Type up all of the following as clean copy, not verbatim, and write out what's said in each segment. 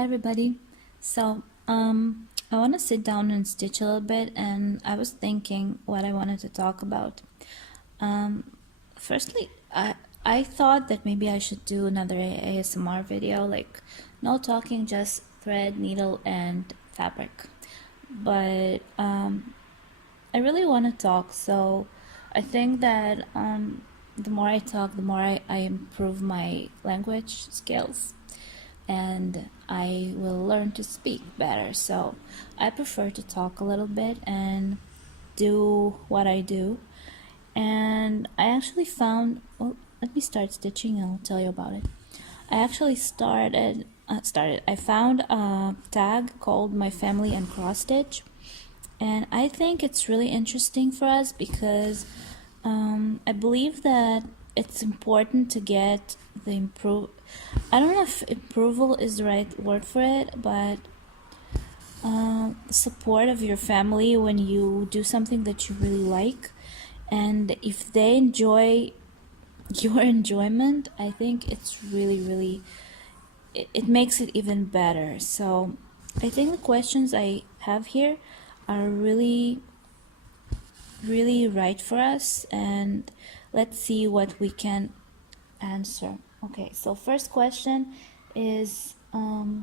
Hi everybody. So, I want to sit down and stitch a little bit, and I was thinking what I wanted to talk about. Firstly, I thought that maybe I should do another ASMR video, like no talking, just thread, needle, and fabric. But I really want to talk, so I think that the more I talk, the more I improve my language skills and I will learn to speak better. So I prefer to talk a little bit and do what I do. And I actually found, well, let me start stitching and I'll tell you about it. I actually I found a tag called My Family and Cross Stitch. And I think it's really interesting for us because I believe that it's important to get the I don't know if approval is the right word for it, but support of your family when you do something that you really like, and if they enjoy your enjoyment, I think it's really it makes it even better. So I think the questions I have here are really right for us, and let's see what we can answer. Okay, so first question is how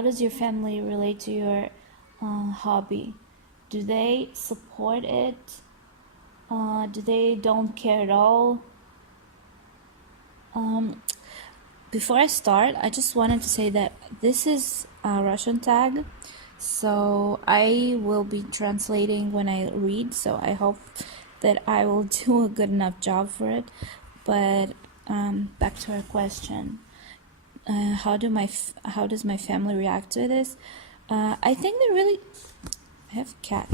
does your family relate to your hobby? Do they support it? Do they don't care at all? Before I start, I just wanted to say that this is a Russian tag, so I will be translating when I read, so I hope that I will do a good enough job for it. But back to our question. How does my family react to this? I think they really, I have a cat.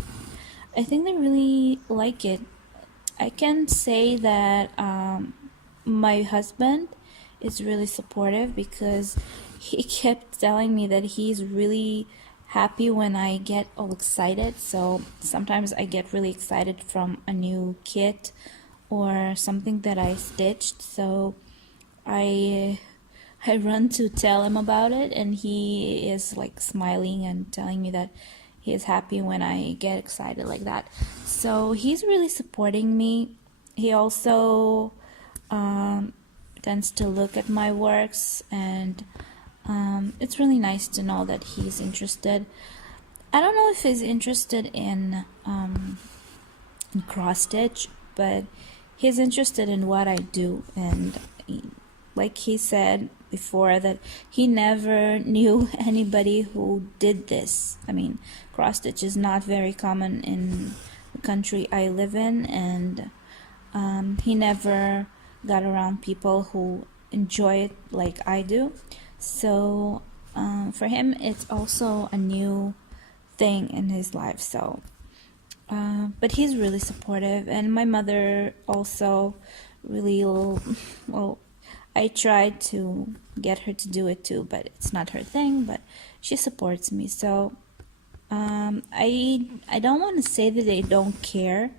I think they really like it. I can say that my husband is really supportive because he kept telling me that he's really happy when I get all excited. So sometimes I get really excited from a new kit or something that I stitched. So I run to tell him about it, and he is like smiling and telling me that he is happy when I get excited like that. So he's really supporting me. He also tends to look at my works, and it's really nice to know that he's interested. I don't know if he's interested in cross stitch, but he's interested in what I do, and like he said before, that he never knew anybody who did this. I mean, cross stitch is not very common in the country I live in, and he never got around people who enjoy it like I do. So for him, it's also a new thing in his life. So but he's really supportive, and my mother also really, well, I tried to get her to do it too, but it's not her thing, but she supports me. So I don't want to say that they don't care.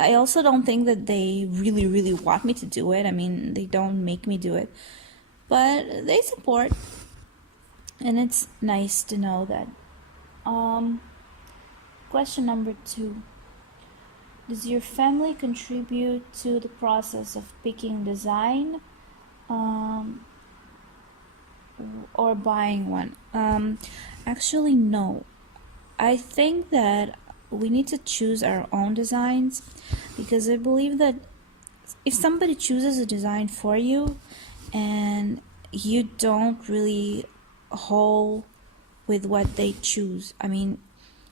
I also don't think that they really want me to do it. I mean, they don't make me do it, but they support, and it's nice to know that. Question number 2. Does your family contribute to the process of picking design or buying one? Actually, no. I think that we need to choose our own designs, because I believe that if somebody chooses a design for you and you don't really hold with what they choose, I mean,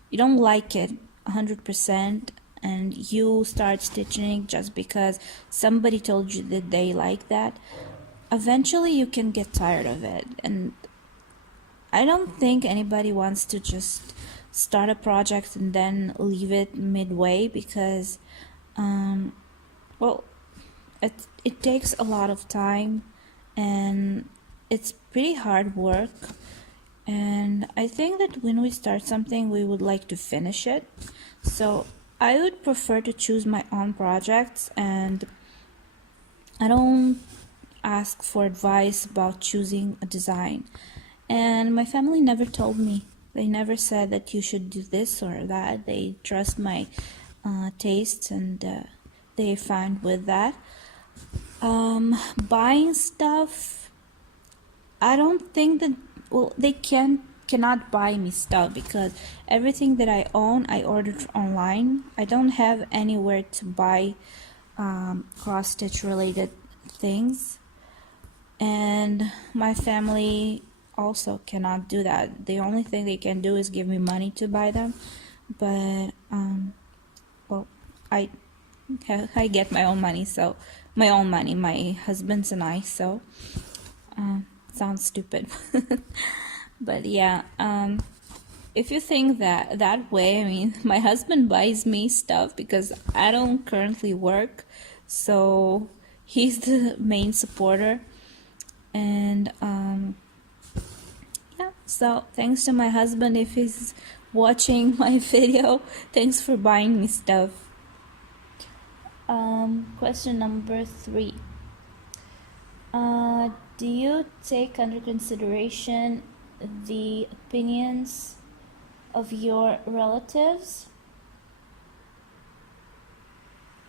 you don't like it 100%, and you start stitching just because somebody told you that they like that, eventually you can get tired of it. And I don't think anybody wants to just start a project and then leave it midway, because well, it takes a lot of time and it's pretty hard work. And I think that when we start something, we would like to finish it. So I would prefer to choose my own projects, and I don't ask for advice about choosing a design. And my family never told me. They never said that you should do this or that. They trust my tastes, and they're fine with that. Buying stuff, I don't think that, well, they cannot buy me stuff because everything that I own I ordered online. I don't have anywhere to buy cross stitch related things, and my family also cannot do that. The only thing they can do is give me money to buy them, but well, I get my own money, so my husband's and I, so sounds stupid. But yeah, if you think that way, I mean, my husband buys me stuff because I don't currently work, so he's the main supporter. And yeah, so thanks to my husband if he's watching my video. Thanks for buying me stuff. Question number 3. Do you take under consideration the opinions of your relatives?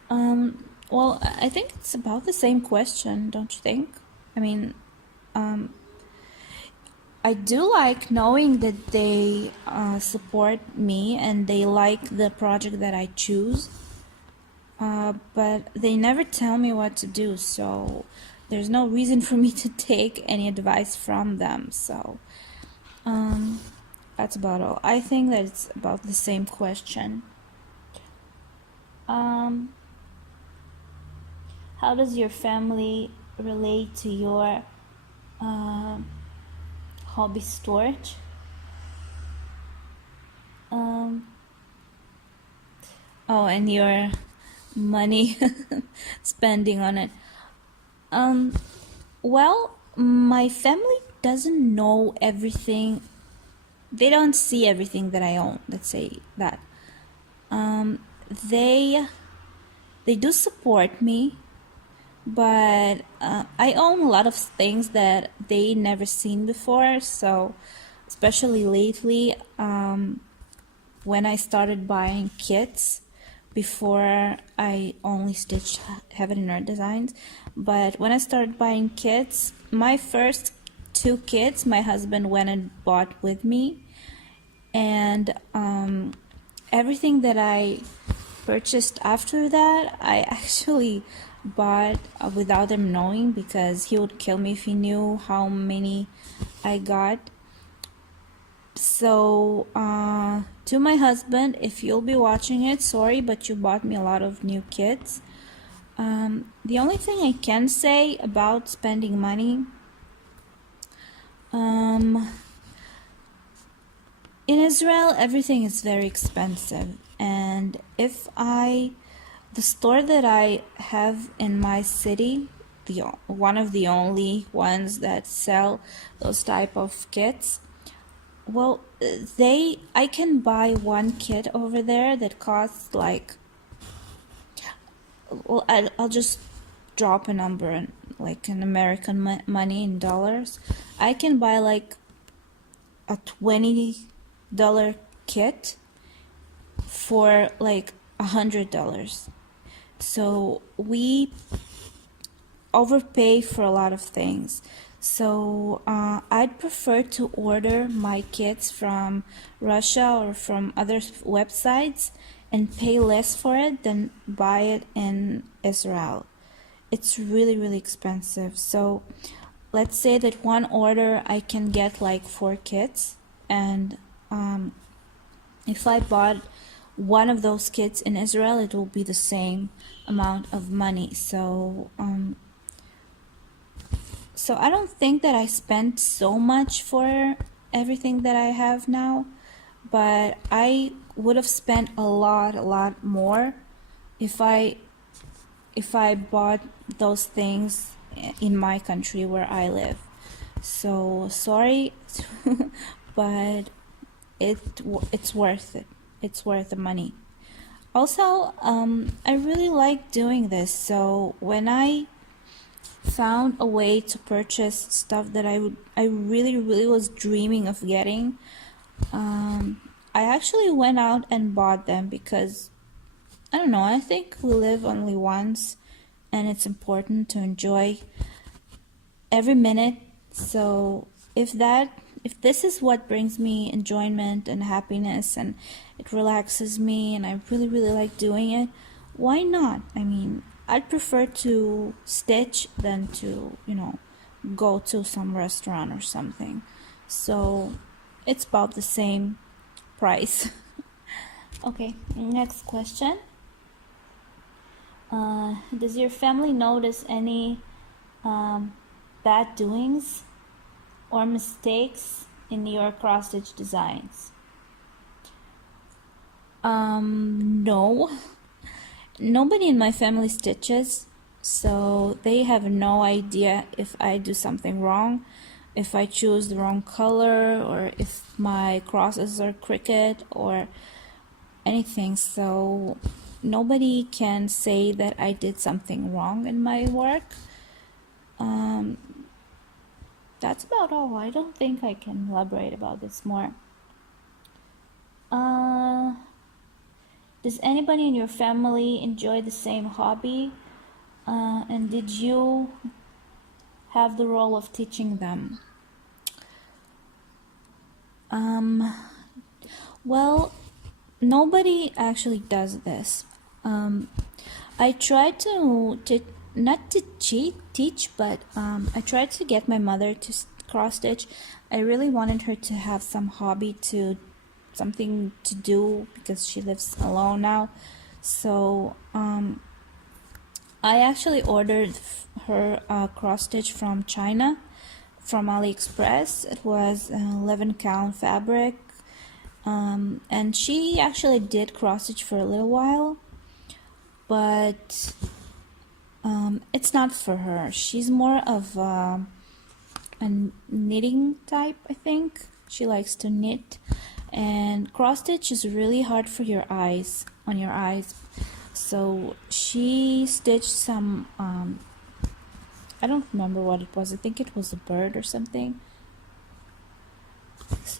Well, I think it's about the same question, don't you think? I mean, I do like knowing that they support me and they like the project that I choose, but they never tell me what to do, so there's no reason for me to take any advice from them. So that's about all. I think that it's about the same question. How does your family relate to your hobby storage? Oh, and your money spending on it. Well, my family doesn't know everything. They don't see everything that I own, let's say that. They do support me, but I own a lot of things that they never seen before. So especially lately, when I started buying kits, before I only stitched Heaven and Earth designs, but when I started buying kits, my first 2 kits my husband went and bought with me, and everything that I purchased after that I actually bought without him knowing, because he would kill me if he knew how many I got. So to my husband, if you'll be watching it, sorry, but you bought me a lot of new kits. The only thing I can say about spending money, in Israel everything is very expensive, and the store that I have in my city, one of the only ones that sell those type of kits, well, I can buy one kit over there that costs like, well, I'll just drop a number in, like in American money, in dollars. I can buy like a $20 kit for like $100. So we overpay for a lot of things. So I'd prefer to order my kits from Russia or from other websites and pay less for it than buy it in Israel. It's really, really expensive. So let's say that one order I can get like 4 kits, and if I bought one of those kits in Israel, it will be the same amount of money. So I don't think that I spent so much for everything that I have now, but I would have spent a lot more if I bought those things in my country where I live. So sorry, but it's worth it. It's worth the money. Also, I really like doing this. So when I found a way to purchase stuff that I really was dreaming of getting. I actually went out and bought them because I don't know, I think we live only once and it's important to enjoy every minute. So if this is what brings me enjoyment and happiness and it relaxes me and I really like doing it, why not? I mean, I'd prefer to stitch than to, go to some restaurant or something. So it's about the same price. Okay, next question. Does your family notice any bad doings or mistakes in your cross-stitch designs? No. Nobody in my family stitches, so they have no idea if I do something wrong, if I choose the wrong color, or if my crosses are crooked or anything. So nobody can say that I did something wrong in my work. That's about all. I don't think I can elaborate about this more. Does anybody in your family enjoy the same hobby? And did you have the role of teaching them? Well, nobody actually does this. I tried to not to teach, but I tried to get my mother to cross stitch. I really wanted her to have some hobby, something to do, because she lives alone now. So I actually ordered her cross stitch from China, from AliExpress. It was 11 count fabric, and she actually did cross stitch for a little while, but it's not for her. She's more of a knitting type, I think. She likes to knit, and cross stitch is really hard for your eyes, on your eyes. So she stitched some I don't remember what it was. I think it was a bird or something.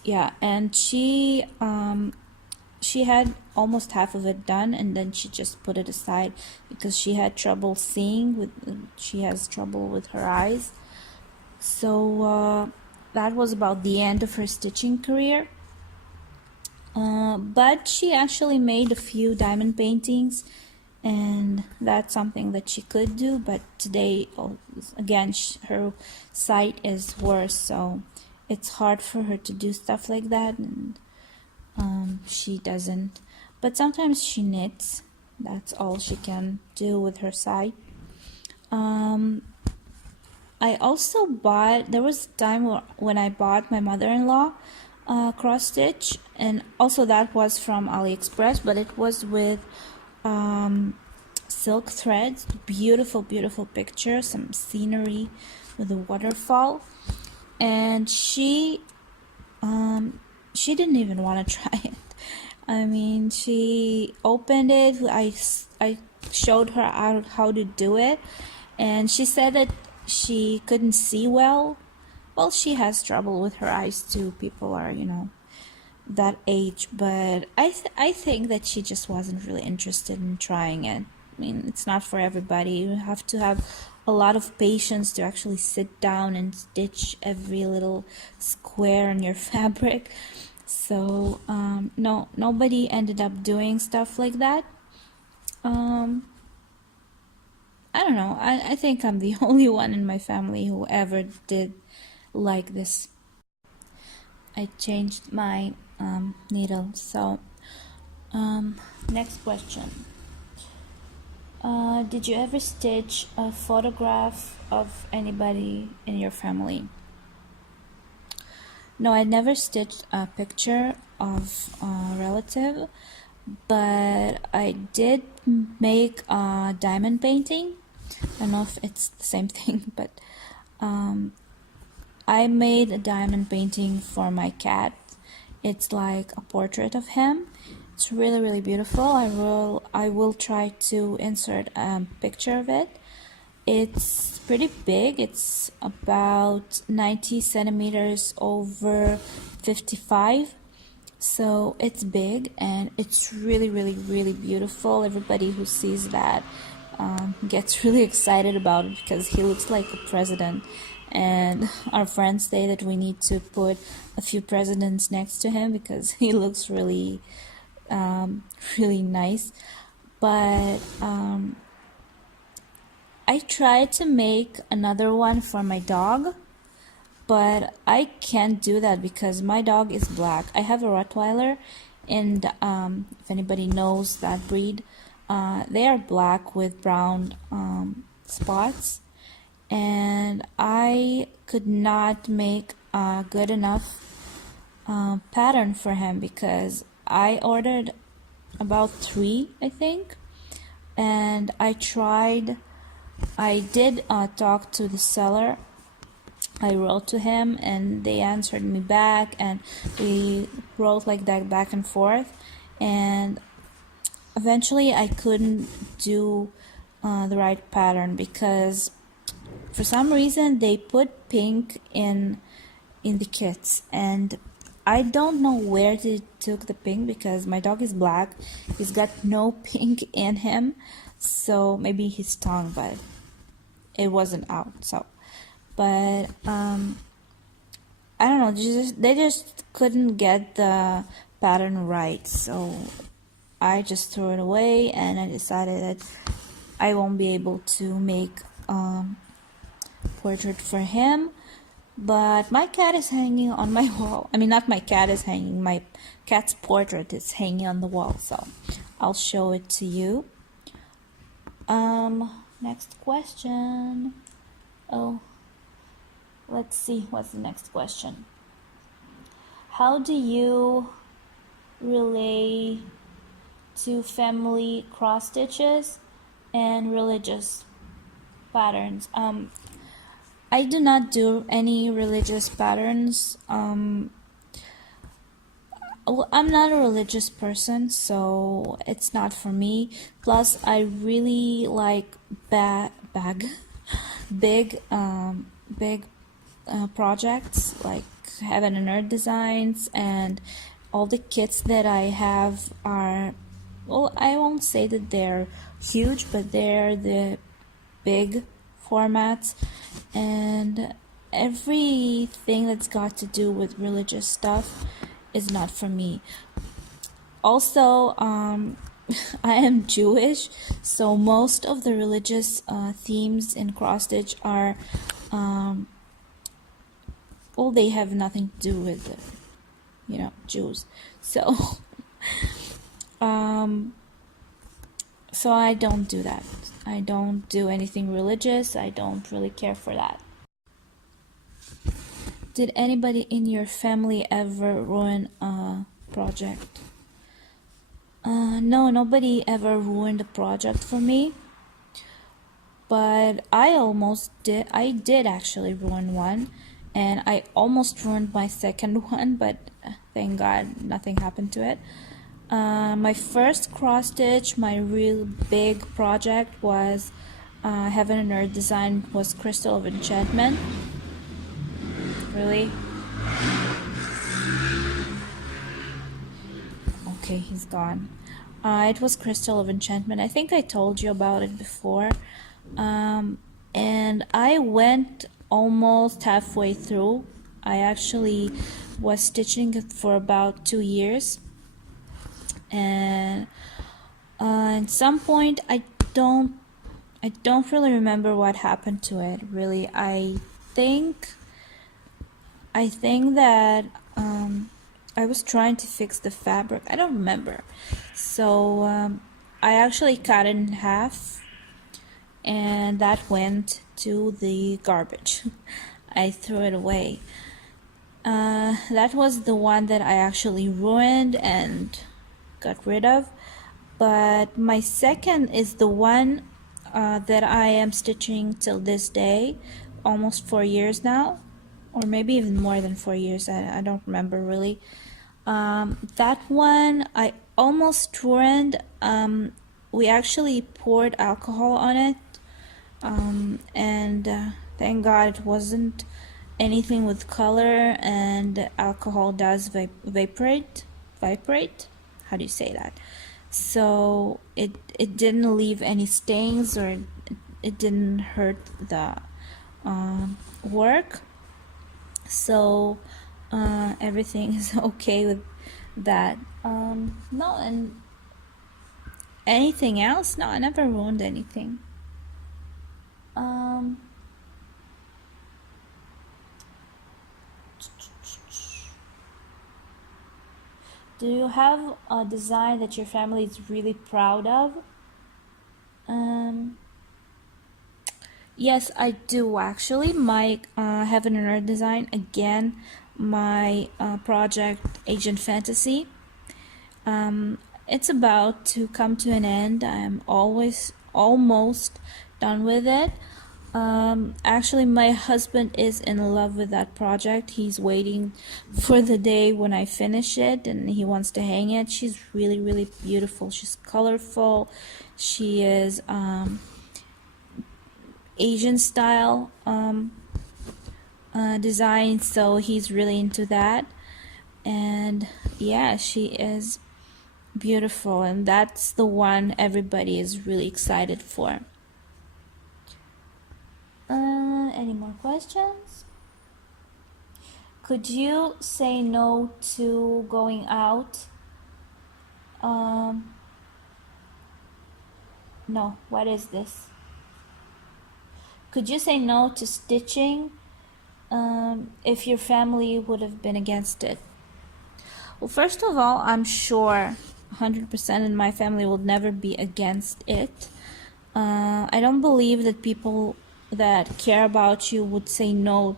Yeah, and she had almost half of it done, and then she just put it aside because she had trouble seeing. She has trouble with her eyes. So that was about the end of her stitching career. But she actually made a few diamond paintings, and that's something that she could do. But today, again, her sight is worse, so it's hard for her to do stuff like that, and she doesn't. But sometimes she knits. That's all she can do with her sight. I also bought, there was a time when I bought my mother-in-law cross stitch, and also that was from AliExpress, but it was with silk threads. Beautiful picture, some scenery with a waterfall, and she didn't even want to try it. I mean, she opened it, I showed her how to do it, and she said that she couldn't see well. Well, she has trouble with her eyes too. People are, that age, but I think that she just wasn't really interested in trying it. I mean, it's not for everybody. You have to have a lot of patience to actually sit down and stitch every little square on your fabric. So no, nobody ended up doing stuff like that. I don't know. I think I'm the only one in my family who ever did like this. I changed my needle. So next question. Did you ever stitch a photograph of anybody in your family? No, I never stitched a picture of a relative, but I did make a diamond painting. I don't know if it's the same thing, but I made a diamond painting for my cat. It's like a portrait of him. It's really beautiful. I will try to insert a picture of it It's pretty big. It's about 90 centimeters over 55. So it's big and it's really, really, really beautiful. Everybody who sees that gets really excited about it because he looks like a president. And our friends say that we need to put a few presidents next to him because he looks really, really nice. But I tried to make another one for my dog, but I can't do that because my dog is black. I have a Rottweiler, and if anybody knows that breed, they are black with brown spots, and I could not make a good enough pattern for him because I ordered about 3, I think, and I did talk to the seller. I wrote to him and they answered me back, and we wrote like that back and forth, and eventually I couldn't do the right pattern because for some reason they put pink in the kits, and I don't know where they took the pink because my dog is black. He's got no pink in him, so maybe his tongue, but it wasn't out. So but I don't know, they just couldn't get the pattern right, so I just threw it away, and I decided that I won't be able to make a portrait for him. But my cat is hanging on my wall. I mean, not my cat is hanging, my cat's portrait is hanging on the wall, so I'll show it to you. Next question. Oh, let's see, what's the next question? How do you relate to family cross stitches and religious patterns? I do not do any religious patterns. Well, I'm not a religious person, so it's not for me. Plus, I really like big projects like heaven and earth designs, and all the kits that I have are, well, I won't say that they're huge, but they're the big formats, and everything that's got to do with religious stuff is not for me. Also, I am Jewish, so most of the religious themes in cross stitch are well, they have nothing to do with Jews, so so I don't do that. I don't do anything religious. I don't really care for that. Did anybody in your family ever ruin a project? No, nobody ever ruined a project for me, but I did actually ruin one, and I almost ruined my second one, but thank God nothing happened to it. My first cross stitch, my real big project was Heaven and Earth design, was Crystal of Enchantment. Really? Okay, he's gone. It was Crystal of Enchantment. I think I told you about it before. And I went almost halfway through. I actually was stitching it for about 2 years. And at some point, I don't really remember what happened to it. Really, I think that I was trying to fix the fabric. I don't remember. So I actually cut it in half, and that went to the garbage. I threw it away. That was the one that I actually ruined and got rid of. But my second is the one that I am stitching till this day, almost 4 years now, or maybe even more than 4 years. I don't remember really. That one I almost ruined. We actually poured alcohol on it and thank God it wasn't anything with color, and alcohol does vibrate. How do you say that? So it didn't leave any stains, or it didn't hurt the work. So everything is okay with that. No, and anything else? No, I never ruined anything. Do you have a design that your family is really proud of? Yes, I do actually. My Heaven and Earth design, again, my project Agent Fantasy. It's about to come to an end. I'm almost done with it. Actually, my husband is in love with that project. He's waiting for the day when I finish it, and he wants to hang it. She's really, really beautiful. She's colorful. She is Asian style design, so he's really into that. And yeah, she is beautiful, and that's the one everybody is really excited for. Any more questions? Could you say no to going out? No, what is this? Could you say no to stitching if your family would have been against it? Well, first of all, I'm sure 100% in my family will never be against it. I don't believe that people that care about you would say no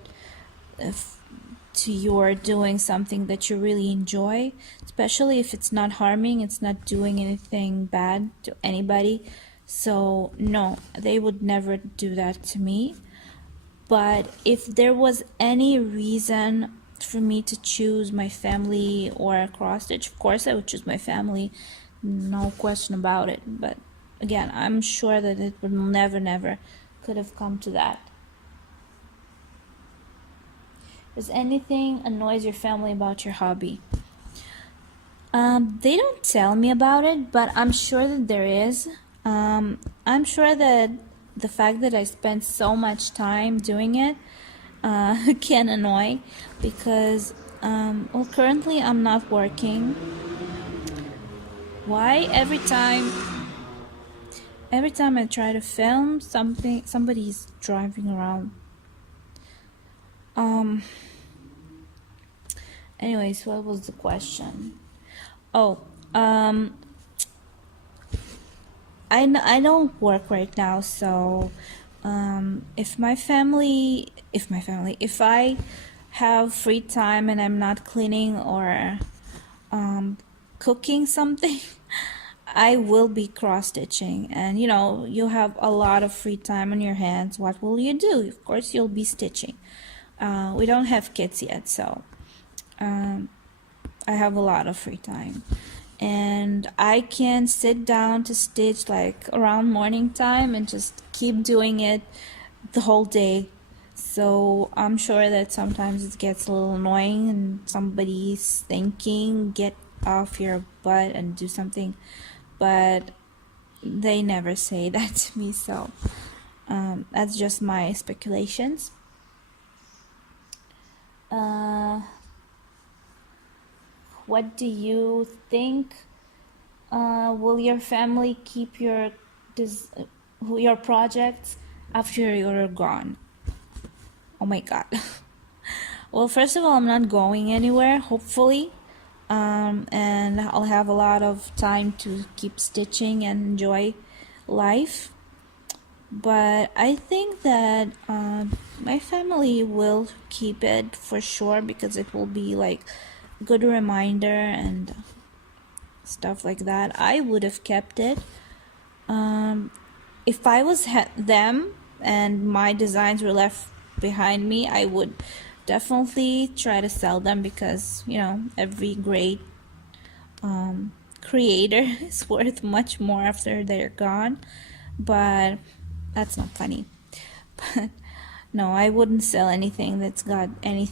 to your doing something that you really enjoy, especially if it's not harming, it's not doing anything bad to anybody. So no, they would never do that to me. But if there was any reason for me to choose my family or a cross stitch, of course I would choose my family, no question about it. But again, I'm sure that it would never could have come to that. Does anything annoys your family about your hobby? They don't tell me about it, but I'm sure that there is. I'm sure that the fact that I spend so much time doing it can annoy, because well, currently I'm not working. Why every time I try to film something, somebody's driving around. Anyways, what was the question? Oh, I don't work right now, so if I have free time and I'm not cleaning or cooking something, I will be cross stitching. And you have a lot of free time on your hands. What will you do? Of course, you'll be stitching. We don't have kids yet, so I have a lot of free time, and I can sit down to stitch like around morning time and just keep doing it the whole day. So I'm sure that sometimes it gets a little annoying and somebody's thinking, get off your butt and do something, but they never say that to me, so that's just my speculations. What do you think? Will your family keep your projects after you're gone? Oh my God. Well, first of all, I'm not going anywhere, hopefully. And I'll have a lot of time to keep stitching and enjoy life. But I think that my family will keep it for sure, because it will be like a good reminder and stuff like that. I would have kept it. If I was them and my designs were left behind me, I would definitely try to sell them, because every great creator is worth much more after they're gone. But That's not funny. But no, I wouldn't sell anything that's got any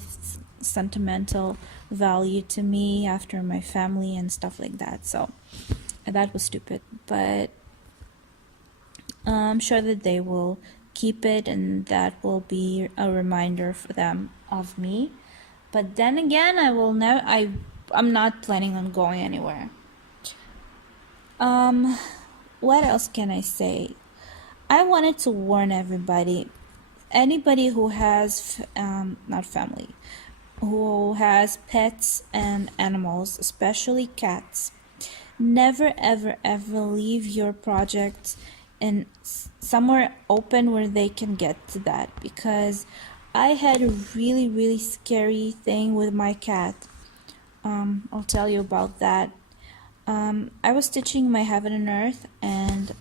sentimental value to me after my family and stuff like that. So that was stupid. But I'm sure that they will keep it, and that will be a reminder for them of me. But then again, I will never. I'm not planning on going anywhere. What else can I say? I wanted to warn everybody, anybody who has not family, who has pets and animals, especially cats. Never ever ever leave your project in somewhere open where they can get to that, because I had a really scary thing with my cat. I'll tell you about that. I was stitching my Heaven and Earth, and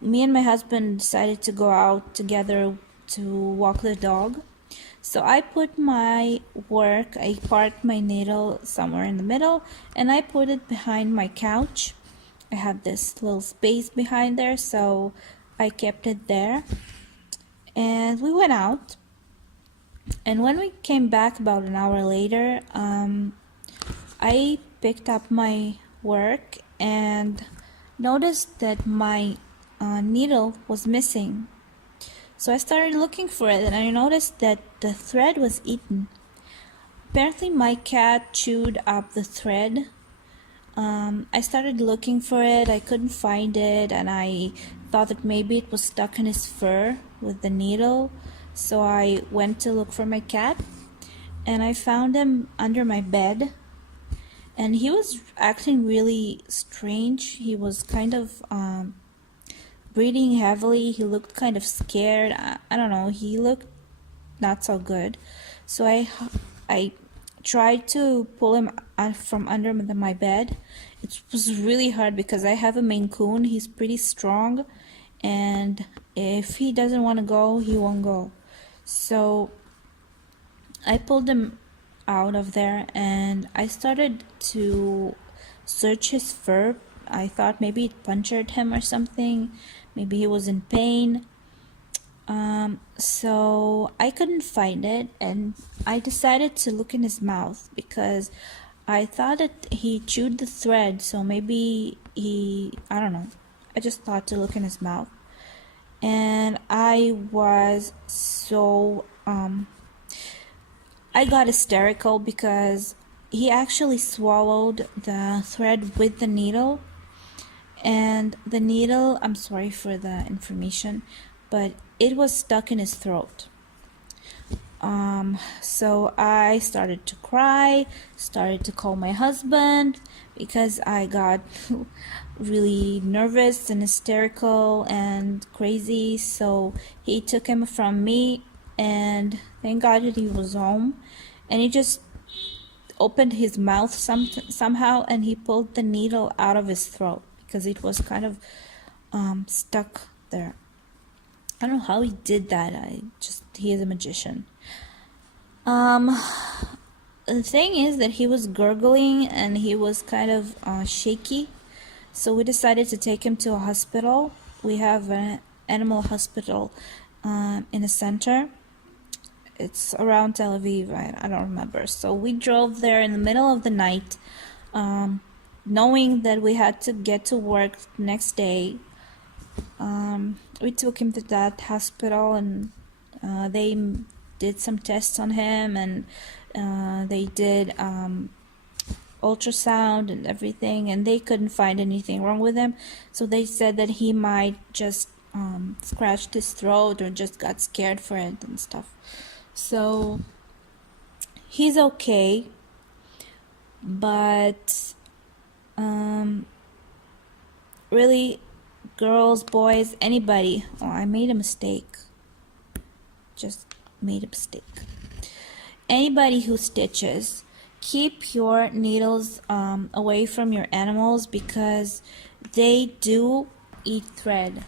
me and my husband decided to go out together to walk the dog. So I put my work, I parked my needle somewhere in the middle, and I put it behind my couch. I had this little space behind there, so I kept it there. And we went out. And when we came back about an hour later, I picked up my work and noticed that my needle was missing. So I started looking for it, and I noticed that the thread was eaten. Apparently my cat chewed up the thread. I started looking for it, I couldn't find it, and I thought that maybe it was stuck in his fur with the needle. So I went to look for my cat, and I found him under my bed. And he was acting really strange. He was kind of breathing heavily. He looked kind of scared. I don't know. He looked not so good. So I tried to pull him from under my bed. It was really hard because I have a Maine Coon. He's pretty strong, and if he doesn't want to go, he won't go. So I pulled him out of there, and I started to search his fur. I thought maybe it punctured him or something. Maybe he was in pain. So I couldn't find it, and I decided to look in his mouth because I thought that he chewed the thread, so maybe I don't know. I just thought to look in his mouth. And I was so, I got hysterical because he actually swallowed the thread with the needle. And the needle, I'm sorry for the information, but it was stuck in his throat. So I started to cry, started to call my husband because I got really nervous and hysterical and crazy. So he took him from me, and thank God that he was home, and he just opened his mouth somehow, and he pulled the needle out of his throat because it was kind of stuck there. I don't know how he did that. He is a magician. The thing is that he was gurgling and he was kind of shaky. So we decided to take him to a hospital. We have an animal hospital in the center. It's around Tel Aviv. I don't remember. So we drove there in the middle of the night, knowing that we had to get to work next day. We took him to that hospital, and they did some tests on him, and they did ultrasound and everything, and they couldn't find anything wrong with him. So they said that he might just scratched his throat or just got scared for it and stuff. So he's okay, but really, girls, boys, anybody, I made a mistake. Just made a mistake. Anybody who stitches, keep your needles away from your animals because they do eat thread.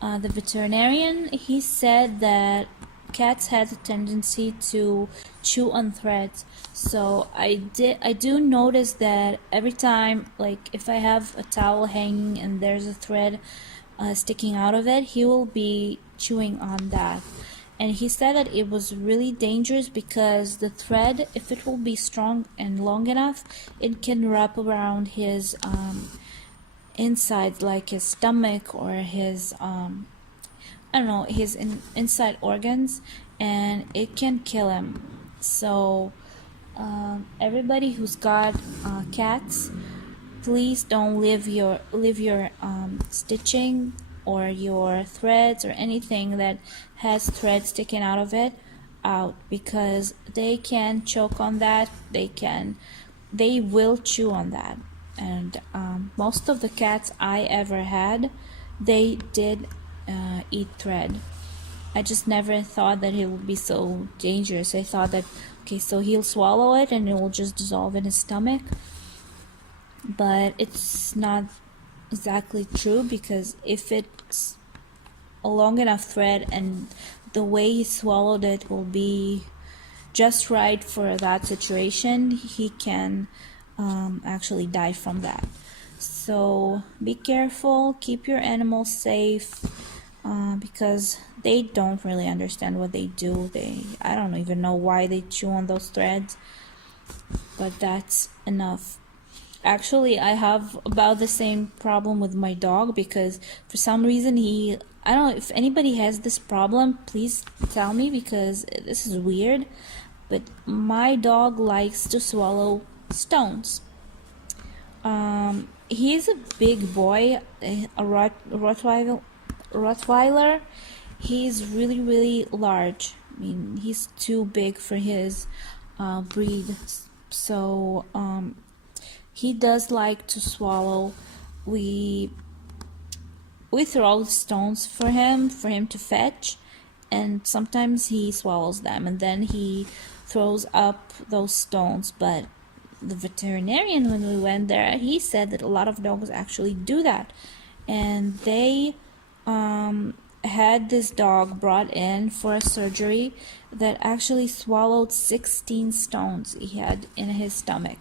The veterinarian, he said that cats have a tendency to chew on threads. So I do notice that every time, like if I have a towel hanging and there's a thread, sticking out of it, he will be chewing on that. And he said that it was really dangerous because the thread, if it will be strong and long enough, it can wrap around his insides, like his stomach or his I don't know, his inside organs, and it can kill him. So everybody who's got cats, please don't leave your stitching or your threads or anything that has threads sticking out of it out, because they can choke on that, they will chew on that. And most of the cats I ever had, they did eat thread. I just never thought that it would be so dangerous. I thought that, okay, so he'll swallow it and it will just dissolve in his stomach. But it's not exactly true, because if it's a long enough thread and the way he swallowed it will be just right for that situation, he can actually die from that. So be careful, keep your animals safe, because they don't really understand what they do. I don't even know why they chew on those threads, but that's enough. Actually, I have about the same problem with my dog, because for some reason I don't know if anybody has this problem, please tell me, because this is weird, but my dog likes to swallow stones. He's a big boy, a Rottweiler. He's really large. I mean, he's too big for his breed. So he does like to swallow. We throw stones for him to fetch, and sometimes he swallows them and then he throws up those stones. But the veterinarian, when we went there, he said that a lot of dogs actually do that, and they had this dog brought in for a surgery that actually swallowed 16 stones he had in his stomach.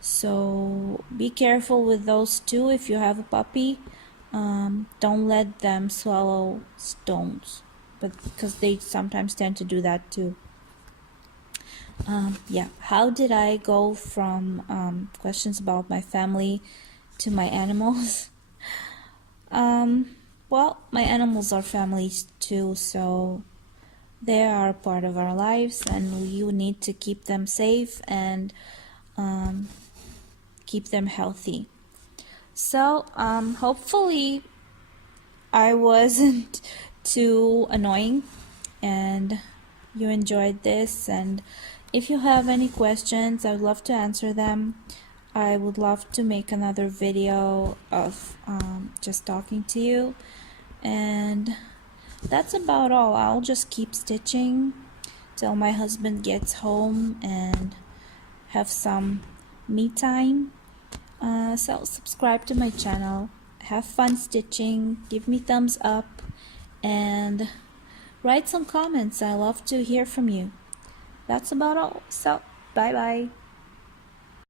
So be careful with those too. If you have a puppy, don't let them swallow stones, but because they sometimes tend to do that too. Yeah, how did I go from questions about my family to my animals? Well, my animals are families too, so they are part of our lives, and we need to keep them safe and keep them healthy. So hopefully I wasn't too annoying and you enjoyed this, and if you have any questions, I would love to answer them. I would love to make another video of just talking to you, and that's about all. I'll just keep stitching till my husband gets home and have some me time. So subscribe to my channel, have fun stitching, give me thumbs up, and write some comments. I love to hear from you. That's about all. So bye bye.